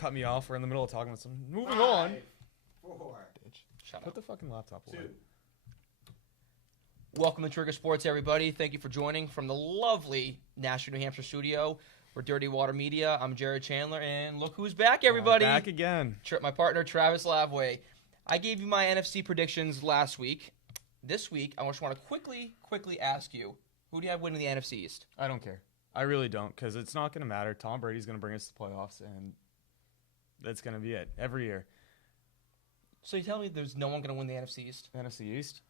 cut me off. We're in the middle of talking about something. Moving on. 4. Shut Put up. the fucking laptop away. 2. Welcome to Trigger Sports, everybody. Thank you for joining from the lovely Nashville, New Hampshire studio for Dirty Water Media. I'm Jared Chandler, and look who's back, everybody. Back again. My partner, Travis Lavway. I gave you my NFC predictions last week. This week, I just want to quickly ask you, who do you have winning the NFC East? I don't care. I really don't, because it's not going to matter. Tom Brady's going to bring us to the playoffs, and that's going to be it every year. So you tell me there's no one going to win the NFC East? NFC East?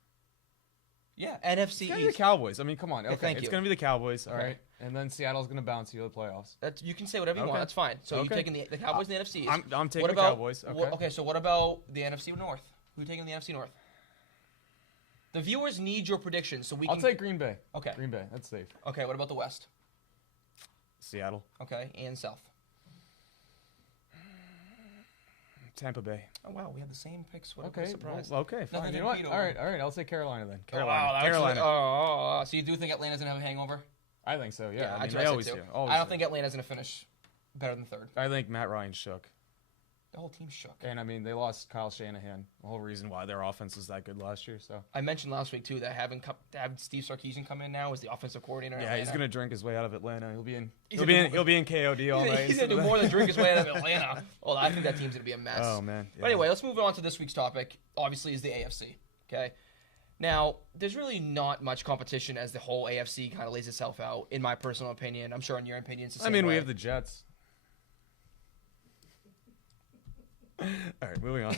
Yeah, NFC It's going to be East. the Cowboys. I mean, come on. Okay, thank it's you. going to be the Cowboys, all Okay. right? And then Seattle's going to bounce you to the playoffs. You can say whatever you Okay. want. That's fine. So you're Okay. taking the Cowboys in the NFC East. I'm taking What the about, Cowboys. Okay. Okay, so what about the NFC North? Who are you taking the NFC North? The viewers need your predictions, so we I'll can... take Green Bay. Okay. Green Bay. That's safe. Okay, what about the West? Seattle. Okay, and South. Tampa Bay. Oh, wow, we have the same picks. What a Okay. surprise. Well, okay, fine. Nothing You to know what? compete All over. right. I'll say Carolina then. Oh, wow, that was Carolina. really- so you do think Atlanta's going to have a hangover? I think so, yeah. I mean, that's they what I always said do. too. Always I don't do. think Atlanta's going to finish better than third. I think Matt Ryan shook. The whole team's shook. And, I mean, they lost Kyle Shanahan. The whole reason why their offense was that good last year. So I mentioned last week, too, that having Steve Sarkisian come in now as the offensive coordinator. in yeah, he's Atlanta. going to drink his way out of Atlanta. He'll be in He's gonna he'll be in KOD all night. He's going to do more than drink his way out of Atlanta. Well, I think that team's going to be a mess. Oh, man. But anyway, let's move on to this week's topic. Obviously, is the AFC. Okay. Now, there's really not much competition as the whole AFC kind of lays itself out, in my personal opinion. I'm sure in your opinion, it's the same I mean, we way. have the Jets. All right, moving on.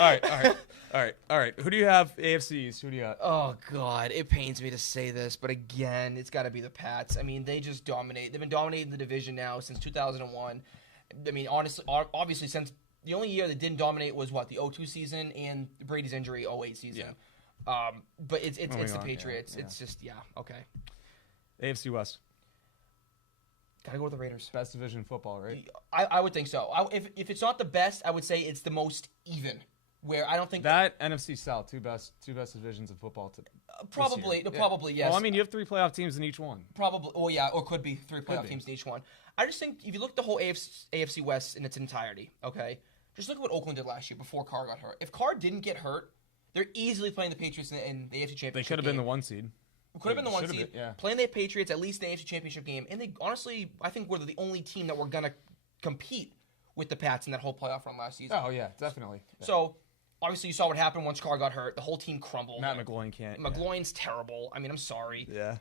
All right. Who do you have AFC East? Who do you got? Oh, God. It pains me to say this, but again, it's got to be the Pats. I mean, they just dominate. They've been dominating the division now since 2001. I mean, honestly, obviously, since the only year that didn't dominate was, what, the 02 season and Brady's injury 08 season. Yeah. But it's the on, Patriots. yeah. It's just, okay. AFC West. Got to go with the Raiders. Best division in football, right? I would think so. If it's not the best, I would say it's the most even. Where I don't think That NFC South, two best divisions of football. probably yes. Well, I mean, you have 3 playoff teams in each one. Probably. Oh yeah, or could be 3 playoff be. teams in each one. I just think if you look at the whole AFC West in its entirety, okay, just look at what Oakland did last year before Carr got hurt. If Carr didn't get hurt, they're easily playing the Patriots in the AFC Championship. They could have been the 1 seed. Could have been the 1 Should've seed. been, yeah. Playing the Patriots at least in the AFC Championship game, and they honestly, I think we're the only team that were gonna compete with the Pats in that whole playoff run last season. Oh yeah, definitely. Yeah. So. Obviously, you saw what happened once Carr got hurt. The whole team crumbled. Matt McGloin can't. McGloin's terrible. I mean, I'm sorry. Yeah.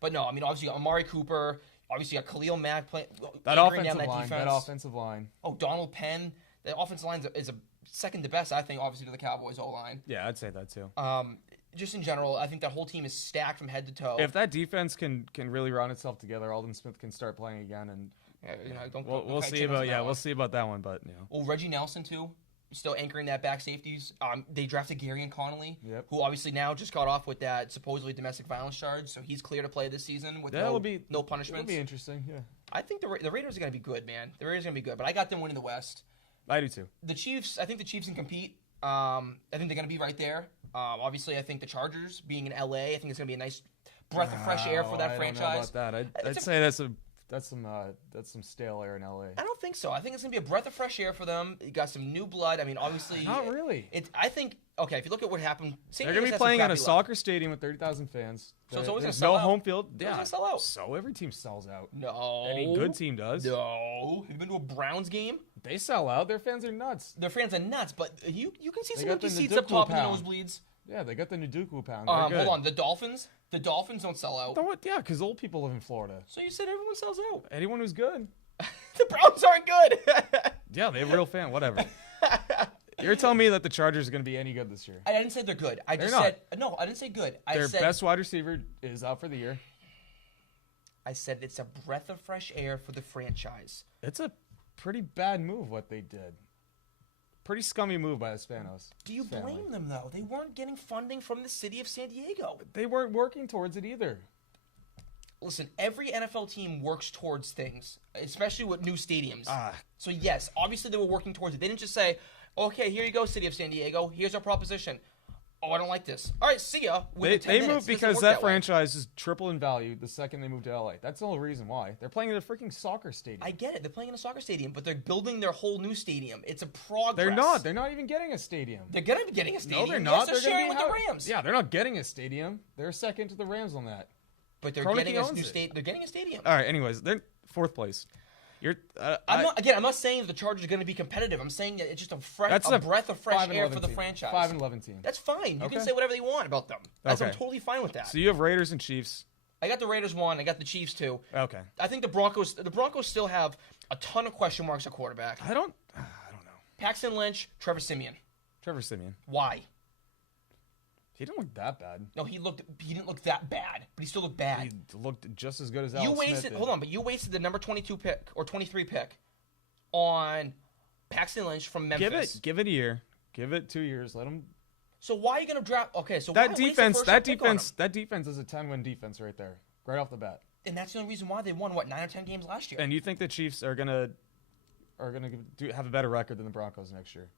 But no, I mean, obviously, you got Amari Cooper. Obviously, you got Khalil Mack playing. That offensive line. Oh, Donald Penn. The offensive line is a second to best, I think, obviously, to the Cowboys O-line. Yeah, I'd say that too. Just in general, I think that whole team is stacked from head to toe. If that defense can really run itself together, Aldon Smith can start playing again, and we'll see about that one. But Well, Reggie Nelson too. Still anchoring that back safeties. They drafted Gary and Connolly, Yep. who obviously now just got off with that supposedly domestic violence charge, so he's clear to play this season with no punishments. It'll be interesting. Yeah, I think the Raiders are going to be good, man. The Raiders are going to be good, but I got them winning the West. I do too. The Chiefs, I think the Chiefs can compete. I think they're going to be right there. Obviously, I think the Chargers, being in LA, I think it's going to be a nice breath of fresh air for that franchise. I don't know about that. I'd say that's some stale air in LA. I don't think so. I think it's going to be a breath of fresh air for them. You got some new blood. I mean, obviously. Not really. I think, okay, if you look at what happened. They're going to be playing at a soccer stadium with 30,000 fans. So it's always going to There's sell no out. home field. It's Yeah. going to sell out. So every team sells out. No. Any good team does. No. Have you been to a Browns game? They sell out. Their fans are nuts. Their fans are nuts, but you can see They some got empty the seats up Nduku top in the pound. nosebleeds. Yeah, they got the Nduku pound. Hold on. The Dolphins don't sell out. Yeah, because old people live in Florida. So you said everyone sells out. Anyone who's good. The Browns aren't good. Yeah, they have real fan. Whatever. You're telling me that the Chargers are going to be any good this year? I didn't say they're good. I just They're said no. I didn't say good. Their best wide receiver is out for the year. I said it's a breath of fresh air for the franchise. It's a pretty bad move what they did. Pretty scummy move by the Spanos. Do you blame them though? They weren't getting funding from the city of San Diego. They weren't working towards it either. Listen, every NFL team works towards things, especially with new stadiums. Ah. So yes, obviously they were working towards it. They didn't just say, "Okay, here you go, City of San Diego. Here's our proposition. oh, I don't like this. All right, see ya. They moved because that franchise is triple in value the second they moved to LA. That's the only reason why. They're playing in a freaking soccer stadium. I get it. They're playing in a soccer stadium, but they're building their whole new stadium. It's a progress. They're not. They're not even getting a stadium. They're going to be getting a stadium. No, they're not. Yes, they're sharing with the Rams. Yeah, they're not getting a stadium. They're second to the Rams on that. But they're getting a new stadium. They're getting a stadium. All right. Anyways, they're fourth place. I'm not saying the Chargers are going to be competitive. I'm saying that it's just a breath of fresh air for the franchise. 5-11 team. That's fine. You can say whatever you want about them. I'm totally fine with that. So you have Raiders and Chiefs. I got the Raiders 1. I got the Chiefs 2. Okay. I think the Broncos still have a ton of question marks at quarterback. I don't know. Paxton Lynch, Trevor Siemian. Why? He didn't look that bad. No, he didn't look that bad, but he still looked bad. He looked just as good as Alex Smith did. Hold on, but you wasted the number 22 pick or 23 pick on Paxton Lynch from Memphis. Give it a year. Give it 2 years. Let him. So why are you going to draft? Okay, so that defense is a 10-win defense right there, right off the bat. And that's the only reason why they won 9 or 10 games last year. And you think the Chiefs are gonna have a better record than the Broncos next year?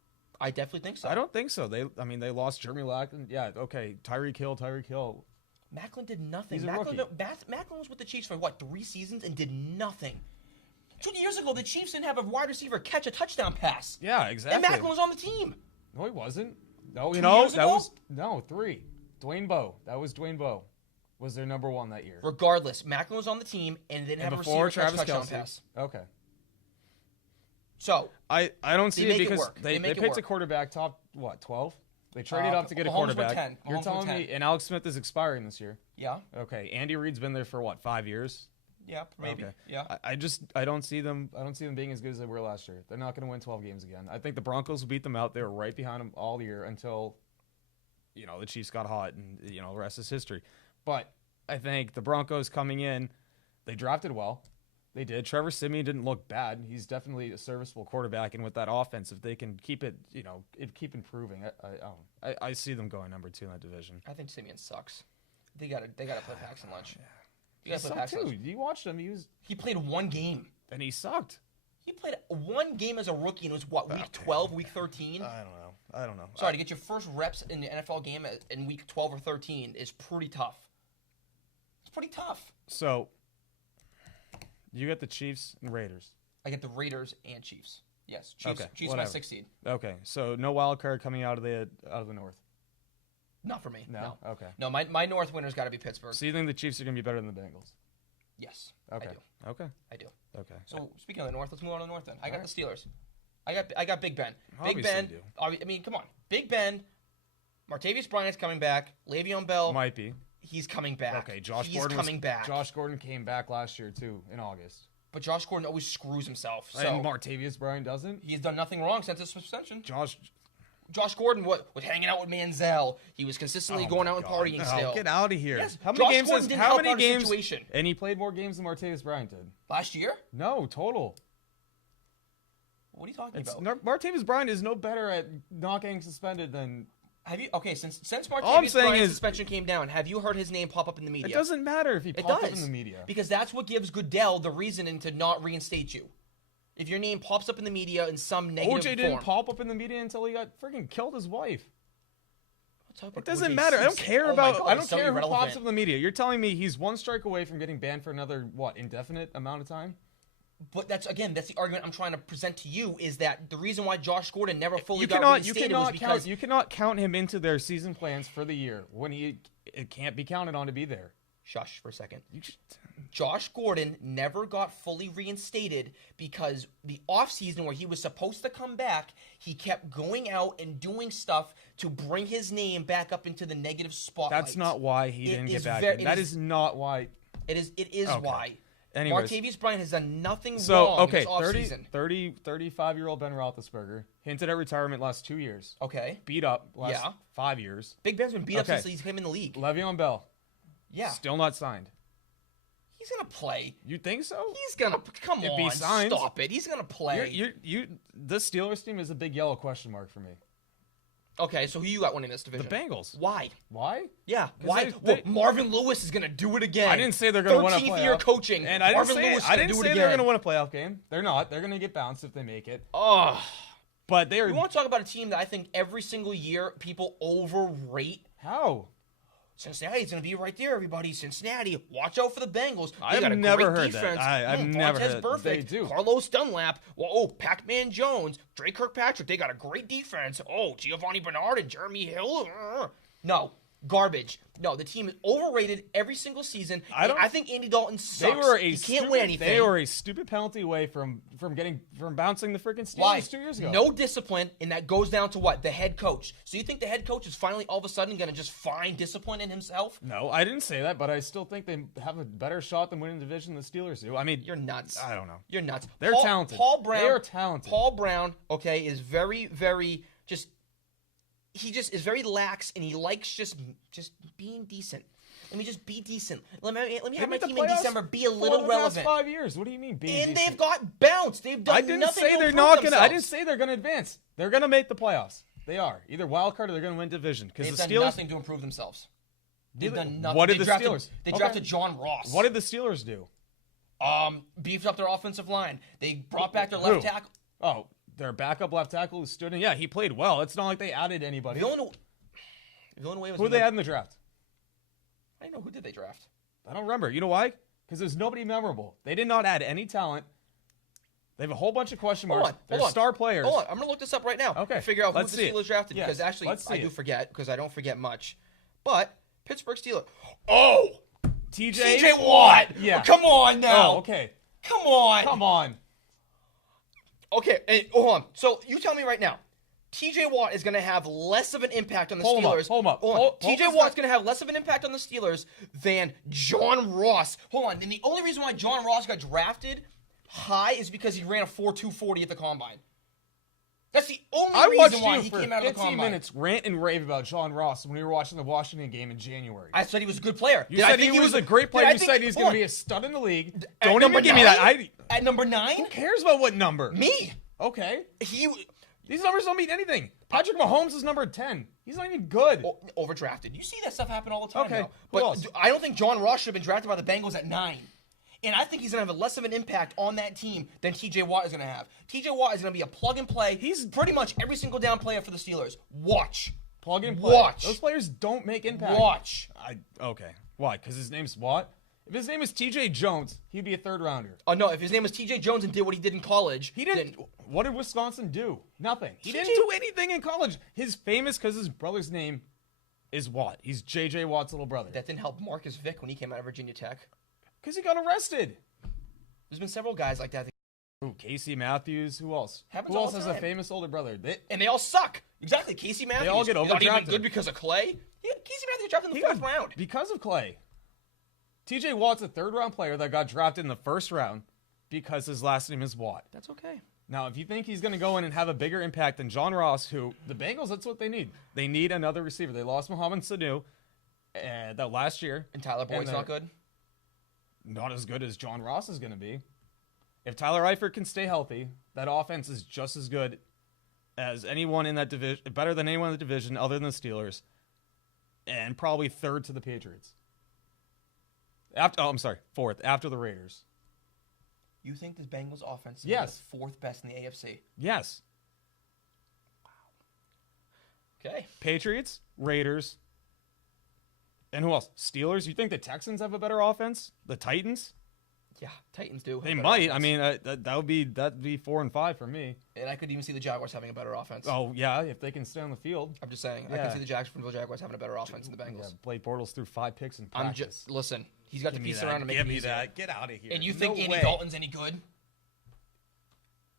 I definitely think so. I don't think so. They lost Jeremy Maclin. Yeah, okay. Tyreek Hill. Maclin did nothing. He's a rookie. Maclin was with the Chiefs for 3 seasons and did nothing. 2 years ago, the Chiefs didn't have a wide receiver catch a touchdown pass. Yeah, exactly. And Maclin was on the team. No, he wasn't. No, 2 years ago? 3. Dwayne Bowe. That was Dwayne Bowe. Was their number 1 that year. Regardless, Maclin was on the team and didn't have a receiver catch a touchdown pass. Okay. So I don't see it because they picked a quarterback top 12. They traded up to get a quarterback. You're telling me, and Alex Smith is expiring this year. Yeah. Okay. Andy Reid's been there for 5 years. Yeah, maybe. Okay. Yeah. I don't see them being as good as they were last year. They're not going to win 12 games again. I think the Broncos will beat them out. They were right behind them all year until, the Chiefs got hot, and the rest is history. But I think the Broncos coming in, they drafted well. They did. Trevor Siemian didn't look bad. He's definitely a serviceable quarterback, and with that offense, if they can keep it, keep improving, I see them going number 2 in that division. I think Siemian sucks. They got to play Paxton Lynch. He sucked too. You watched him. He played 1 game, and he sucked. He played 1 game as a rookie, and it was week 12, week 13. I don't know. Sorry, to get your first reps in the NFL game in week 12 or 13 is pretty tough. It's pretty tough. So. You got the Chiefs and Raiders. I get the Raiders and Chiefs. Yes, Chiefs. Okay, Chiefs my 6th seed. Okay, so no wild card coming out of the North. Not for me. No. Okay. No, my North winner's got to be Pittsburgh. So you think the Chiefs are going to be better than the Bengals? Yes. Okay. I do. Okay. So speaking of the North, let's move on to the North then. I got the Steelers. I got Big Ben. Obviously Big Ben. I mean, come on. Big Ben. Martavius Bryant's coming back. Le'Veon Bell. Might be. He's coming back. Okay, He's coming back. Josh Gordon came back last year too in August. But Josh Gordon always screws himself. So and Martavius Bryant doesn't? He's done nothing wrong since his suspension. Josh Gordon was hanging out with Manziel. He was consistently going out and partying still. Get out of here. Yes. How many games Gordon didn't help out the situation. And he played more games than Martavius Bryant did. Last year? No, total. What are you talking about? Martavius Bryant is no better at not getting suspended than... Since Martavius Bryant's suspension came down, have you heard his name pop up in the media? It doesn't matter if he popped up in the media. Because that's what gives Goodell the reasoning to not reinstate you. If your name pops up in the media in some negative OJ didn't pop up in the media until he got freaking killed his wife. It doesn't OJ matter. I don't care about. God, I don't care who pops up in the media. You're telling me he's 1 strike away from getting banned for another indefinite amount of time? But that's the argument I'm trying to present to you is that the reason why Josh Gordon never fully got reinstated was because you cannot count him into their season plans for the year when it can't be counted on to be there. Shush for a second. Josh Gordon never got fully reinstated because the offseason where he was supposed to come back, he kept going out and doing stuff to bring his name back up into the negative spotlight. That's not why he didn't get back in. That is not why. It is why. Anyways. Martavius Bryant has done nothing wrong in his offseason. 35-year-old Ben Roethlisberger hinted at retirement last 2 years. Okay. Beat up last 5 years. Big Ben's been beat up since he's him in the league. Le'Veon Bell. Yeah. Still not signed. He's going to play. You think so? He's going to... Come on, he signs, stop it. He's going to play. The Steelers team is a big yellow question mark for me. Okay, so who you got winning this division? The Bengals. Why? Yeah. Why? Marvin Lewis is going to do it again. I didn't say they're going to win a playoff. 13th year coaching. And I didn't say they're going to win a playoff game. They're not. They're going to get bounced if they make it. Oh. But they are. We want to talk about a team that I think every single year people overrate. How? Cincinnati's going to be right there, everybody. Cincinnati, watch out for the Bengals. They I've got a never great heard defense. that. I've never Montez heard Perfect. they do. Carlos Dunlap. Well, Pac-Man Jones. Drake Kirkpatrick. They got a great defense. Giovanni Bernard and Jeremy Hill. No. Garbage. No, the team is overrated every single season. I think Andy Dalton sucks. He can't win anything. They were a stupid penalty away from bouncing the freaking Steelers 2 years ago. No discipline, and that goes down to what? The head coach. So you think the head coach is finally all of a sudden going to just find discipline in himself? No, I didn't say that, but I still think they have a better shot than winning the division than the Steelers do. I mean, you're nuts. I don't know. You're nuts. They're talented. They are talented. Paul Brown, okay, is very, very just. He just is very lax, and he likes just being decent. Let me just be decent. Let me have my team in December be a little relevant. 5 years. What do you mean being decent? And they've got bounced. They've done nothing to improve themselves. I didn't say they're gonna advance. They're gonna make the playoffs. They are either wild card or they're gonna win division. Because the Steelers done nothing to improve themselves. They've done nothing. What did the Steelers? They drafted John Ross. What did the Steelers do? Beefed up their offensive line. They brought back their left tackle. Oh, their backup left tackle who stood in. Yeah, he played well. It's not like they added anybody. The only way was who they had in the draft? I don't know. Who did they draft? I don't remember. You know why? Because there's nobody memorable. They did not add any talent. They have a whole bunch of question marks. They're star players. Hold on. I'm going to look this up right now. Okay. And figure out who the Steelers drafted. Yes. Because actually, I do forget because I don't forget much. But Pittsburgh Steelers. TJ Watt. Yeah. Come on now. Oh, okay. Come on. Okay. Hey, hold on. So you tell me right now. TJ Watt is going to have less of an impact on the Steelers. Hold up. TJ Watt's going to have less of an impact on the Steelers than John Ross. Hold on. And the only reason why John Ross got drafted high is because he ran a 4.2 40 at the combine. That's the only reason why he came out of the combine. 15 minutes rant and rave about John Ross when we were watching the Washington game in January. I said he was a good player. You said he was a great player. You said he's going to be a stud in the league. Don't even give me that. At number 9? Who cares about what number? Me. Okay. These numbers don't mean anything. Patrick Mahomes is number 10. He's not even good. Overdrafted. You see that stuff happen all the time. Okay. Now. But I don't think John Ross should have been drafted by the Bengals at 9. And I think he's going to have less of an impact on that team than TJ Watt is going to have. TJ Watt is going to be a plug and play. He's pretty much every single down player for the Steelers. Watch. Plug and play. Watch. Those players don't make impact. Watch. Okay. Why? Because his name's what? If his name is TJ Jones, he'd be a third rounder. Oh, no. If his name was TJ Jones and did what he did in college. He didn't. What did Wisconsin do? Nothing. He didn't do anything in college. He's famous because his brother's name is Watt. He's J.J. Watt's little brother. That didn't help Marcus Vick when he came out of Virginia Tech. Because he got arrested. There's been several guys like that. Ooh, Casey Matthews. Who else? Happens Who all else the has time. a famous older brother? And they all suck. Exactly. Casey Matthews. They all get overdrafted. Not even good because of Clay. Yeah, Casey Matthews drafted in the 4th round. Because of Clay. TJ Watt's a third-round player that got drafted in the 1st round because his last name is Watt. That's okay. Now, if you think he's going to go in and have a bigger impact than John Ross, who the Bengals, that's what they need. They need another receiver. They lost Mohamed Sanu that last year. And Tyler Boyd's not good? Not as good as John Ross is going to be. If Tyler Eifert can stay healthy, that offense is just as good as anyone in that division, better than anyone in the division other than the Steelers, and probably third to the Patriots. Fourth, after the Raiders. You think this Bengals offense is the 4th best in the AFC? Yes. Wow. Okay. Patriots, Raiders, and who else? Steelers? You think the Texans have a better offense? The Titans? Yeah, Titans do. They might. Offense. I mean, that'd be 4 and 5 for me. And I could even see the Jaguars having a better offense. Oh yeah, if they can stay on the field. I'm just saying. Yeah. I can see the Jacksonville Jaguars having a better offense than the Bengals. Yeah, Blake Bortles threw 5 picks in practice. Listen. He's got the piece around to make it easier. Give me that. Get out of here. And you think Andy Dalton's any good?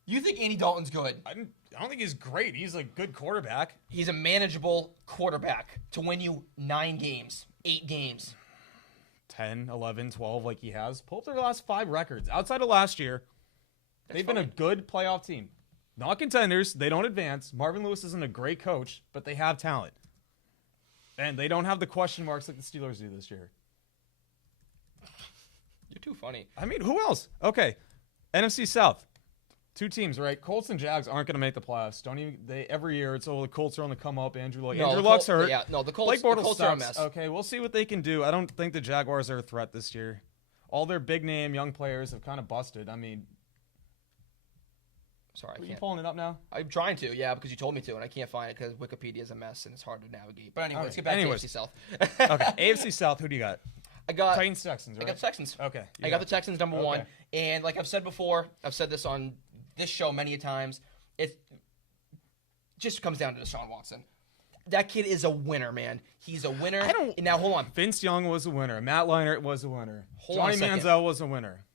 You think Andy Dalton's good? I don't think he's great. He's a good quarterback. He's a manageable quarterback to win you 9 games, 8 games. 10, 11, 12 like he has. Pull up their last 5 records. Outside of last year, they've been a good playoff team. Not contenders. They don't advance. Marvin Lewis isn't a great coach, but they have talent. And they don't have the question marks like the Steelers do this year. You're too funny. I mean, who else? Okay. NFC South. 2 teams, right? Colts and Jags aren't going to make the playoffs. Every year it's the Colts are on the come up. Andrew Luck's hurt. Yeah, no, the Colts, Blake Bortles the Colts are a mess. Okay, we'll see what they can do. I don't think the Jaguars are a threat this year. All their big name young players have kind of busted. I mean, Sorry, I Are you can't. pulling it up now? I'm trying to, yeah, because you told me to, and I can't find it because Wikipedia is a mess and it's hard to navigate. But anyway, let's get back to AFC South. Okay, AFC South. Who do you got? I got Titans, Texans, right? I got the Texans. Okay. I got the Texans number Okay. 1, and like I've said before, I've said this on this show many a times. It just comes down to Deshaun Watson. That kid is a winner, man. He's a winner. Now hold on. Vince Young was a winner. Matt Leinart was a winner. Hold on a Johnny second. Manziel was a winner.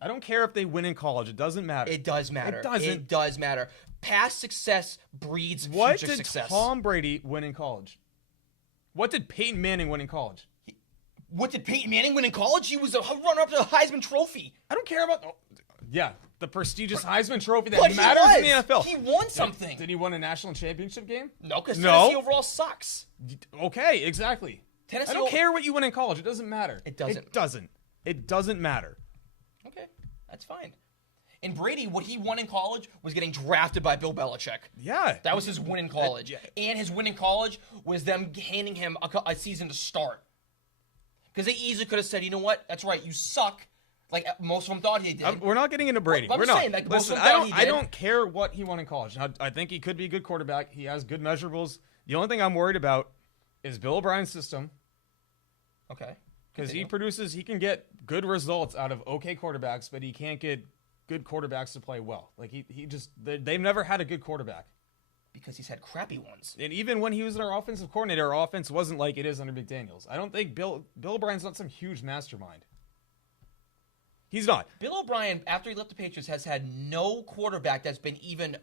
I don't care if they win in college. It doesn't matter. It does matter. It doesn't. It does matter. Past success breeds What future did success. Tom Brady win in college? What did Peyton Manning win in college? What did Peyton Manning win in college? He was a runner-up to the Heisman Trophy. I don't care about. Yeah, the prestigious Heisman Trophy that But he matters was. in the NFL. He won something. Did he win a national championship game? No, because No. Tennessee overall sucks. Okay, exactly. Tennessee I don't care what you win in college. It doesn't matter. It doesn't. It doesn't. It doesn't matter. Okay, that's fine. And Brady, what he won in college was getting drafted by Bill Belichick. Yeah. That was his win in college. Yeah. And his win in college was them handing him a season to start. Because they easily could have said, you know what? That's right, you suck. Like most of them thought he did. We're not getting into Brady. But I'm We're not. saying, like, most Listen, of them thought he I did. don't care what he won in college. I think he could be a good quarterback. He has good measurables. The only thing I'm worried about is Bill O'Brien's system. Okay. Because he Continue. he can get good results out of okay quarterbacks, but he can't get good quarterbacks to play well. Like they've never had a good quarterback. Because he's had crappy ones. And even when he was our offensive coordinator, our offense wasn't like it is under McDaniels. I don't think Bill O'Brien's not some huge mastermind. He's not. Bill O'Brien, after he left the Patriots, has had no quarterback that's been even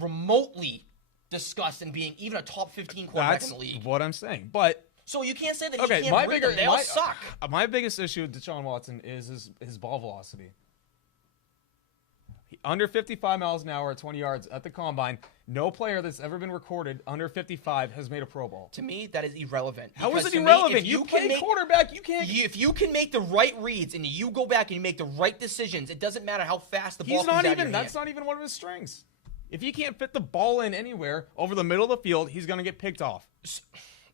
remotely discussed in being even a top 15 quarterback That's in the league. what I'm saying. But So you can't say that okay, he can't read them. They all suck. My biggest issue with Deshaun Watson is his ball velocity. Under 55 miles an hour at 20 yards at the combine. No player that's ever been recorded under 55 has made a Pro Bowl. To me, that is irrelevant. How is Because it to me, irrelevant? if You can play quarterback. You can't. If you can make the right reads and you go back and you make the right decisions, it doesn't matter how fast the ball He's comes not out of even. your That's hand. not even one of his strengths. If he can't fit the ball in anywhere over the middle of the field, he's going to get picked off.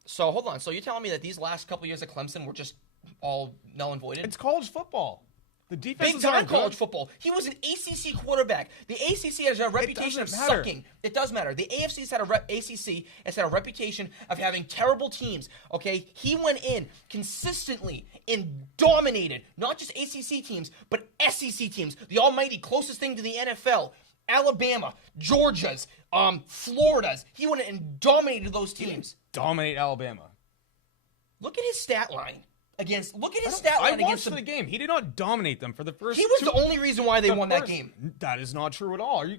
So hold on. So you're telling me that these last couple years at Clemson were just all null and voided? It's college football. The defense Big time college football. He was an ACC quarterback. The ACC has a reputation of doesn't matter. sucking. It does matter. The ACC has had a reputation of having terrible teams. Okay, he went in consistently and dominated not just ACC teams but SEC teams. The almighty closest thing to the NFL. Alabama, Georgia's, Florida's. He went in and dominated those teams. Dominate Alabama. Look at his stat line look at his stat line I against watched the game. He did not dominate them for the first. He was the only reason why they won that game. That is not true at all. Are you?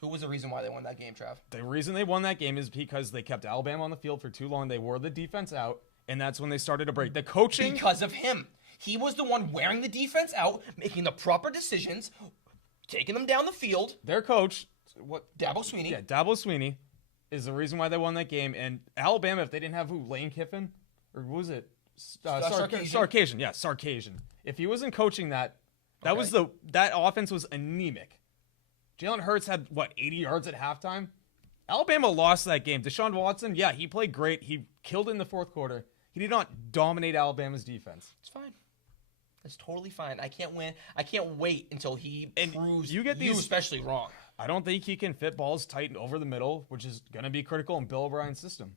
Who was the reason why they won that game, Trav? The reason they won that game is because they kept Alabama on the field for too long. They wore the defense out, and that's when they started to break. The coaching. Because of him. He was the one wearing the defense out, making the proper decisions, taking them down the field. Their coach, Dabo Swinney. Yeah, Dabo Swinney is the reason why they won that game. And Alabama, if they didn't have Lane Kiffin, or what was it? Sarkisian. Yeah, Sarkisian. If he wasn't coaching that offense was anemic. Jalen Hurts had 80 yards at halftime. Alabama lost that game. Deshaun Watson, yeah, he played great. He killed in the fourth quarter. He did not dominate Alabama's defense. It's fine. It's totally fine. I can't win. I can't wait until he proves you especially wrong. I don't think he can fit balls tight over the middle, which is going to be critical in Bill O'Brien's system.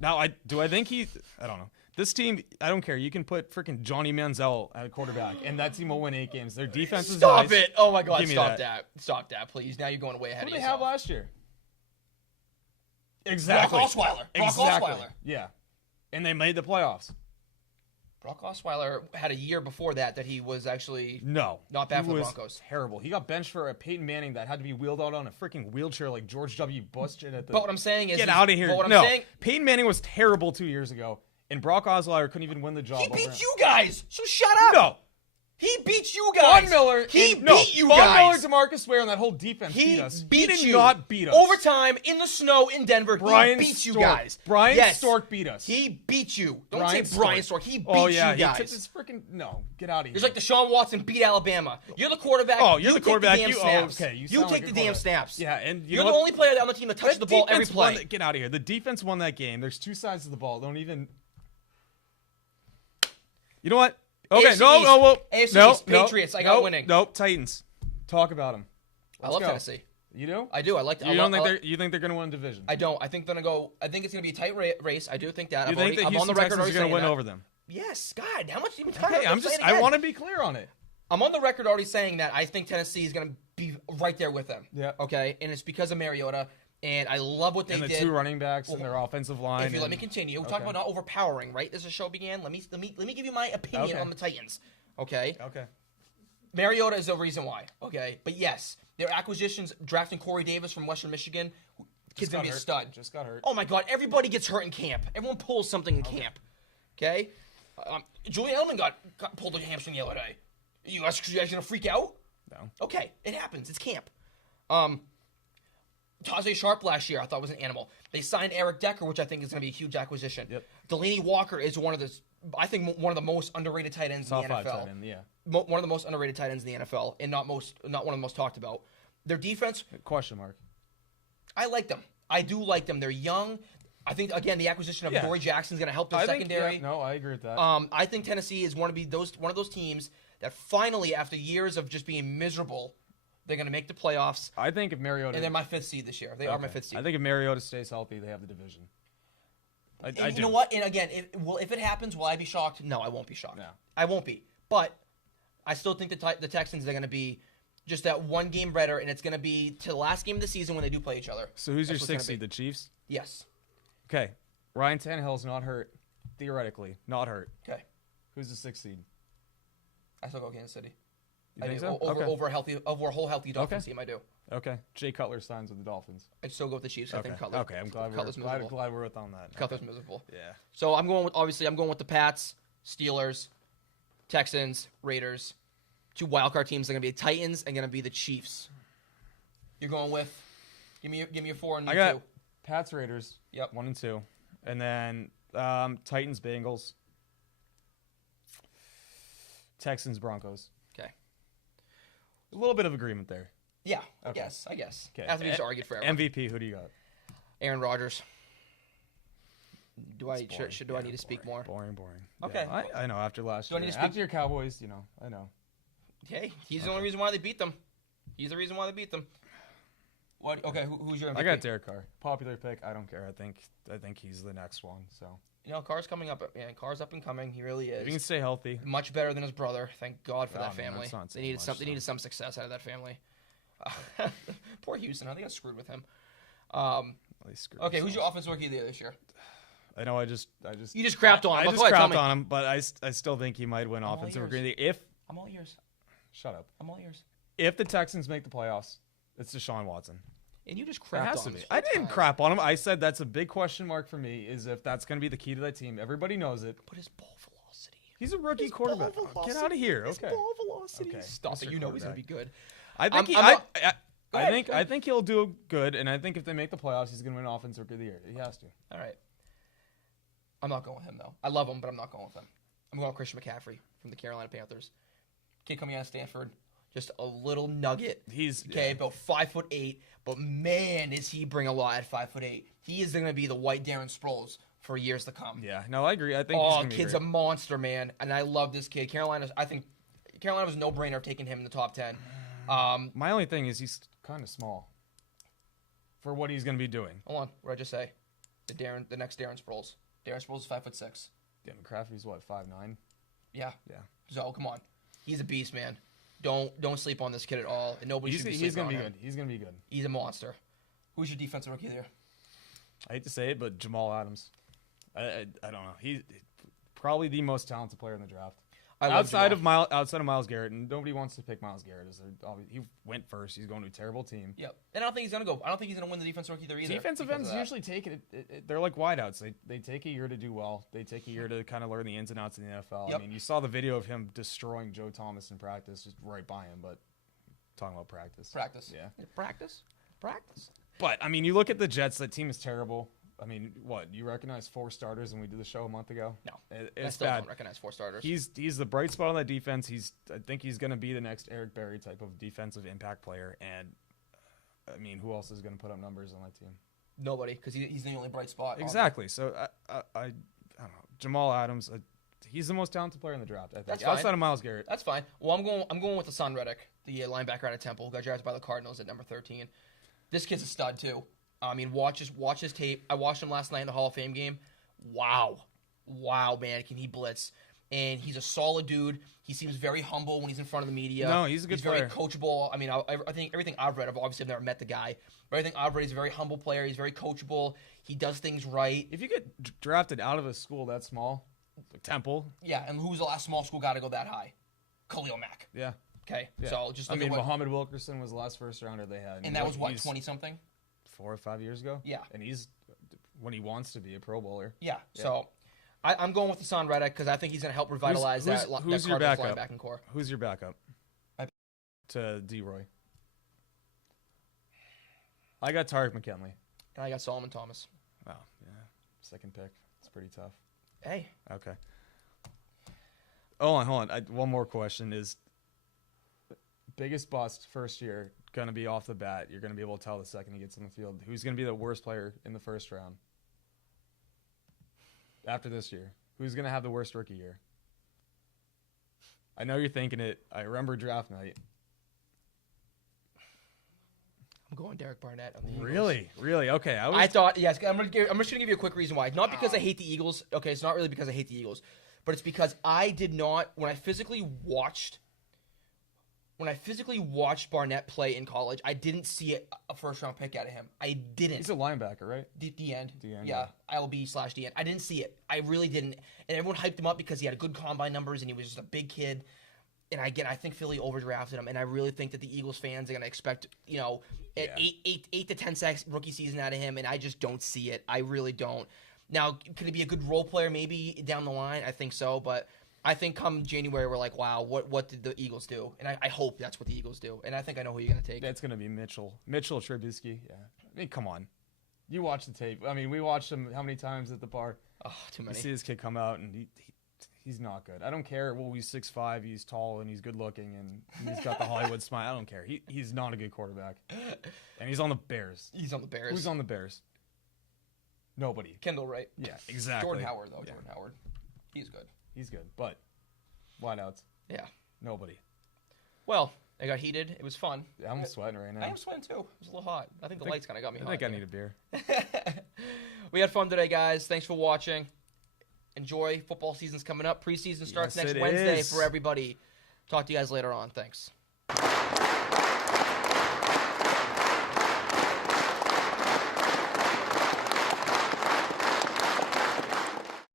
Now, I think I don't know. This team, I don't care. You can put freaking Johnny Manziel at a quarterback, and that team will win 8 games. Their defense is Stop nice. it. Oh, my God. Give me Stop that. Stop that, please. Now you're going way ahead Who of did they yourself. have last year? Exactly. Brock Osweiler. Exactly. Yeah. And they made the playoffs. Brock Osweiler had a year before that he was actually not bad for the was Broncos. Terrible. He got benched for a Peyton Manning that had to be wheeled out on a freaking wheelchair like George W. Bush did at the. But what I'm saying is, get out of here. But what I'm No, saying, Peyton Manning was terrible 2 years ago, and Brock Osweiler couldn't even win the job. he over him. beat you guys. So shut up. No. He beat you guys. Von Miller. Beat you Von guys. Miller, DeMarcus Ware, and that whole defense He beat us. beat he did you. not beat us. Overtime in the snow in Denver. Brian he beat you Stork. guys. Brian Yes. Stork beat us. He beat you. Don't Brian say Brian Stork. He beat you you took guys. this freaking no. Get out of here. It's like Deshaun Watson beat Alabama. You're the quarterback. Oh, you're the take quarterback. The damn You snaps. okay? You take sound like the a damn quarterback. snaps. Yeah, and You're the only player on the team that touches the ball every play. Get out of here. The defense won that game. There's 2 sides to the ball. Don't even. You know what? Okay, AFC East. AFC East. Patriots, I got winning. Nope, Titans. Talk about them. I love go. Tennessee. You do? I do. I like. You don't think you think they're going to win a division? I don't. I think they're gonna go. I think it's gonna be a tight race. I do think that. You think that I'm on the Houston record Texans already are going saying to win that. over them? Yes. God, how much you been Hey, talking about? I want to be clear on it. I'm on the record already saying that I think Tennessee is gonna be right there with them. Yeah. Okay, and it's because of Mariota, and I love what they And the did. two running backs and their offensive line. If you let me continue, we talk about not overpowering, right? As the show began, let me give you my opinion Okay. on the Titans. Okay. Okay. Mariota is the reason why. Okay, but yes, their acquisitions, drafting Corey Davis from Western Michigan, kid's gonna be a stud. Just got hurt. Oh my God, everybody gets hurt in camp. Everyone pulls something in camp. Okay, Julian Edelman got pulled a hamstring the other day. You guys gonna freak out? No. Okay, it happens. It's camp. Tajay Sharp last year I thought was an animal. They signed Eric Decker, which I think is going to be a huge acquisition. Yep. Delaney Walker is one of the most underrated tight ends Top in the five NFL. tight end, yeah. One of the most underrated tight ends in the NFL, and not one of the most talked about. Their defense, Question mark. I like them. I do like them. They're young. I think again the acquisition of Dory Jackson is going to help their secondary. No, I agree with that. I think Tennessee is one of those teams that finally, after years of just being miserable, they're going to make the playoffs. I think if Mariota And they're my fifth seed this year. They are my fifth seed. I think if Mariota stays healthy, they have the division. I do. You know what? And again, if it happens, will I be shocked? No, I won't be shocked. No. I won't be. But I still think the Texans are going to be just that one game better, and it's going to be to the last game of the season when they do play each other. So who's your That's what's sixth gonna seed? The Chiefs? be. Yes. Okay. Ryan Tannehill's not hurt. Theoretically, not hurt. Okay. Who's the sixth seed? I still go Kansas City. You I think do. so? Over a whole healthy Dolphins Okay. team, I do. Okay. Jay Cutler signs with the Dolphins. I still go with the Chiefs. I Okay. think Cutler. Okay. I'm glad Cutler's we're miserable. glad we're on that. Cutler's miserable. Yeah. So I'm going with the Pats, Steelers, Texans, Raiders. Two wildcard teams are going to be the Titans and going to be the Chiefs. You're going with give me your 4 and your I got 2. Pats Raiders. Yep. 1 and 2, and then Titans Bengals. Texans Broncos. Okay. A little bit of agreement there. Yeah, Okay. I guess. Okay. Has to be just argued forever. MVP. Who do you got? Aaron Rodgers. Do I Boring. should do I need to speak more? Boring. Okay. Yeah, I know. After last Do I year, need to speak- after your Cowboys, I know. Hey, he's the only reason why they beat them. He's the reason why they beat them. What? Okay, who's your MVP? I got Derek Carr. Popular pick. I don't care. I think he's the next one. So Carr's coming up. Man, Carr's up and coming. He really if is. he can stay healthy, Much better than his brother. Thank God for Oh, that man, family. that's not They saying needed much, some. They so. needed some success out of that family. Poor Houston. I think I screwed with him. they screwed Okay, who's your themselves. offensive rookie of the year this year? I know. I just. You just crapped on him. I but just go ahead, tell crapped me. on him, but I still think he might win all offensive ears. rookie. If I'm all ears. shut up. I'm all ears. If the Texans make the playoffs, it's Deshaun Watson. And you just It crapped has on to him be. this I whole didn't time. crap on him. I said that's a big question mark for me. Is if that's going to be the key to that team. Everybody knows it. But his ball velocity. He's a rookie quarterback. Ball Get velocity. out of here. His Okay. ball velocity. Okay, Stop Mr. it. You know he's gonna be Quarterback. good. I think I'm not- Go ahead, go I ahead. think he'll do good, and I think if they make the playoffs, he's going to win offensive rookie of the year. He has to. All right. I'm not going with him though. I love him, but I'm not going with him. I'm going with Christian McCaffrey from the Carolina Panthers. Kid coming out of Stanford, just a little nugget. He's Okay, about 5'8", but man, does he bring a lot at 5'8". He is going to be the white Darren Sproles for years to come. Yeah, no, I agree. I think he's Oh, gonna be kid's great. a monster, man, and I love this kid. I think Carolina was no brainer taking him in the top 10. My only thing is he's kind of small for what he's going to be doing. Hold on, what did I just say? The next Darren Sproles. Darren Sproles is 5'6". Yeah, McCaffrey's what 5'9". Yeah. Yeah, So come on, he's a beast, man. Don't sleep on this kid at all, and nobody should be he's sleeping going on to be him. good. He's going to be good. He's a monster. Who's your defensive rookie of the year? I hate to say it, but Jamal Adams. I don't know. He's probably the most talented player in the draft. I love outside Jamal. of Myles Garrett, and nobody wants to pick Myles Garrett. He went first. He's going to a terrible team. Yep. And I don't think he's gonna go. I don't think he's gonna win the defensive rookie there either. Defensive because ends of that. usually take it. They're like wideouts. They take a year to do well. They take a year to kind of learn the ins and outs of the NFL. Yep. I mean, you saw the video of him destroying Joe Thomas in practice, just right by him. But talking about practice. Practice. Yeah. Practice. But I mean, you look at the Jets. That team is terrible. I mean, what you recognize 4 starters when we did the show a month ago? No, I It's still bad. don't recognize 4 starters. He's the bright spot on that defense. I think he's going to be the next Eric Berry type of defensive impact player. And I mean, who else is going to put up numbers on that team? Nobody, because he's the only bright spot. Exactly. So I don't know. Jamal Adams, He's the most talented player in the draft, I think. That's fine. Outside of Myles Garrett. That's fine. Well, I'm going with Hassan Reddick, the linebacker out of Temple, who got drafted by the Cardinals at number 13. This kid's a stud too. I mean, watch his tape. I watched him last night in the Hall of Fame game. Wow, man, can he blitz? And he's a solid dude. He seems very humble when he's in front of the media. No, he's a good player. He's very coachable. I mean, I think everything I've read, obviously I've never met the guy, but everything I've read, he's a very humble player. He's very coachable. He does things right. If you get drafted out of a school that small, like Temple. Yeah, and who's the last small school guy to go that high? Khalil Mack. Yeah. Okay, Yeah. so just I look mean, at what, Muhammad Wilkerson was the last first rounder they had. and that was what, he's 20-something? 4 or 5 years ago? Yeah. And he's, when he wants to be a Pro Bowler. Yeah. So I'm going with Hassan Reddick because I think he's going to help revitalize that who's your Cardinals backup? linebacking core. Who's your backup? To D-Roy. I got Tarek McKinley. And I got Solomon Thomas. Oh, yeah. Second pick. It's pretty tough. Hey. Okay. Hold on. One more question is, biggest bust first year, going to be off the bat. You're going to be able to tell the second he gets on the field. Who's going to be the worst player in the first round? After this year. Who's going to have the worst rookie year? I know you're thinking it. I remember draft night. I'm going Derek Barnett on the Eagles. Really? Okay. I thought, yes. I'm just going to give you a quick reason why. Not because I hate the Eagles. Okay, it's not really because I hate the Eagles. But it's because I did not, when I physically watched Barnett play in college, I didn't see a first-round pick out of him. I didn't. He's a linebacker, right? The end. Yeah. ILB/D end. I didn't see it. I really didn't. And everyone hyped him up because he had good combine numbers and he was just a big kid. And again, I think Philly overdrafted him, and I really think that the Eagles fans are going to expect, 8 to 10 sacks rookie season out of him, and I just don't see it. I really don't. Now, could he be a good role player maybe down the line? I think so, but I think come January we're like, wow, what did the Eagles do? And I hope that's what the Eagles do, and I think I know who you're going to take. That's going to be Mitchell Trubisky. Yeah. I mean, come on. You watch the tape. I mean, we watched him how many times at the bar? Oh, too many. You see this kid come out, and he's not good. I don't care. Well, he's 6'5", he's tall, and he's good looking, and he's got the Hollywood smile. I don't care. He's not a good quarterback. And he's on the Bears. He's on the Bears. Who's on the Bears? Nobody. Kendall Wright. Yeah, exactly. Jordan Howard, though. Yeah. Jordan Howard. He's good. He's good. But wideouts, Yeah. nobody. Well, it got heated. It was fun. Yeah, I'm sweating right now. I am sweating, too. It was a little hot. I think the lights kind of got me I hot. think I need a beer. We had fun today, guys. Thanks for watching. Enjoy. Football season's coming up. Preseason starts Yes, next it Wednesday is. for everybody. Talk to you guys later on. Thanks.